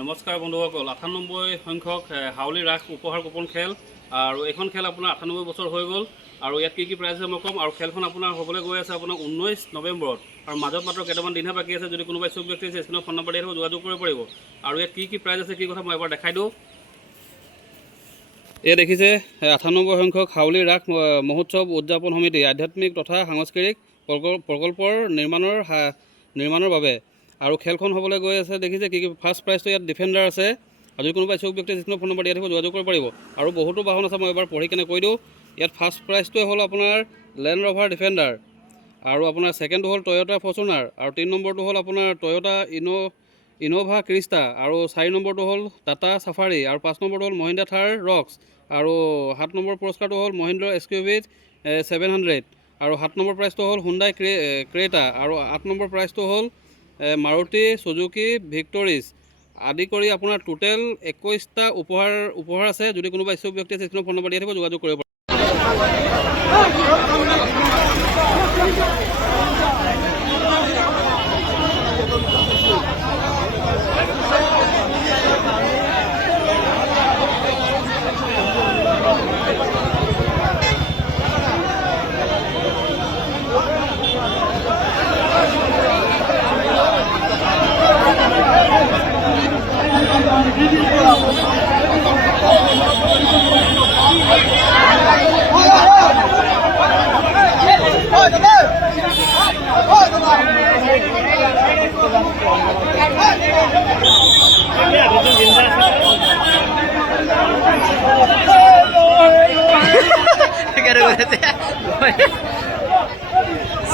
নমস্কাৰ বন্ধুসকল ৯৮ সংখ্যক হাউলি ৰাস উপহাৰ কুপন খেল আৰু এখন খেল আপোনাৰ ৯৮ বছৰ হৈ গ'ল আৰু ইয়াত কি প্ৰাইজ আছে মই ক'ম আৰু খেলখন আপোনাৰ হ'বলৈ গৈ আছে আপোনাৰ ১৯ নৱেম্বৰত আৰু মাজত মাত্ৰ কেইটামান দিনহে বাকী আছে যদি কোনোবা ইচ্ছুক ব্যক্তি আছে স্ক্ৰীণত ফোন নম্বৰ দিয়া থাকিব যোগাযোগ কৰিব পাৰিব আৰু ইয়াত কি প্ৰাইজ আছে কি কথা মই এবাৰ দেখাই দিওঁ। এই দেখিছে ৯৮ সংখ্যক হাউলি ৰাস মহোৎসৱ উদযাপন সমিতি আধ্যাত্মিক তথা সাংস্কৃতিক প্ৰকল্পৰ নিৰ্মাণৰ বাবে আৰু খেলখন হ'বলৈ গৈ আছে। দেখিছে কি ফাৰ্ষ্ট প্ৰাইজটো ইয়াত ডিফেণ্ডাৰ আছে আৰু যদি কোনোবা ইচ্ছুক ব্যক্তি স্ক্ৰীণত ফোন নম্বৰ দিয়া থাকিব যোগাযোগ কৰিব পাৰিব আৰু বহুতো বাহন আছে মই এবাৰ পঢ়ি কেনে কৈ দিওঁ। ইয়াত ফাৰ্ষ্ট প্ৰাইজটোৱে হ'ল আপোনাৰ লেণ্ড ৰভাৰ ডিফেণ্ডাৰ আৰু আপোনাৰ ছেকেণ্ডটো হ'ল টয়'টা ফৰ্চুনাৰ আৰু ৩ নম্বৰটো হ'ল আপোনাৰ টয়'টা ইন'ভা ক্ৰিষ্টা আৰু ৪ নম্বৰটো হ'ল টাটা ছাফাৰী আৰু ৫ নম্বৰটো হ'ল মহিন্দ্ৰা থাৰ ৰক্স আৰু ৭ নম্বৰ পুৰস্কাৰটো হ'ল মহিন্দ্ৰা এক্সকিউভি 700 আৰু ৭ নম্বৰ প্ৰাইজটো হ'ল হুণ্ডাই ক্ৰেটা আৰু ৮ নম্বৰ প্ৰাইজটো হ'ল মাৰুতি চুজুকি ভিক্টৰিছ আদি কৰি আপোনাৰ টোটেল ২১টা উপহাৰ আছে। যদি কোনোবা ইচ্ছুক ব্যক্তি আছে স্ক্ৰীণত ফোন নম্বৰ দিয়া থাকিব যোগাযোগ কৰিব পাৰে।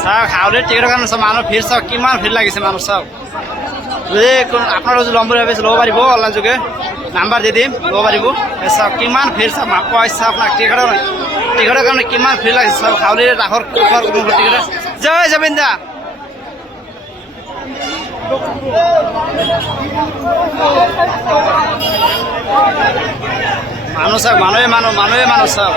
চাওক হাউলিৰ টিকেটৰ কাৰণে চব মানুহৰ ভিৰ চাওক কিমান ভিৰ লাগিছে মানুহ চাওক। যদি আপোনালোকে যদি ল'ম বুলি ভাবিছে ল'ব পাৰিব অনলাইন যোগে নাম্বাৰ দি দিম ল'ব পাৰিব। চাওক কিমান ভিৰ চাওক পইচা আপোনাক টিকেটৰ কাৰণে কিমান ভিৰ লাগিছে চাওক হাউলিৰ ৰাসৰ টিকেট। জয় জবিন দা মানুহ চাওক মানুহে মানুহ চাওক।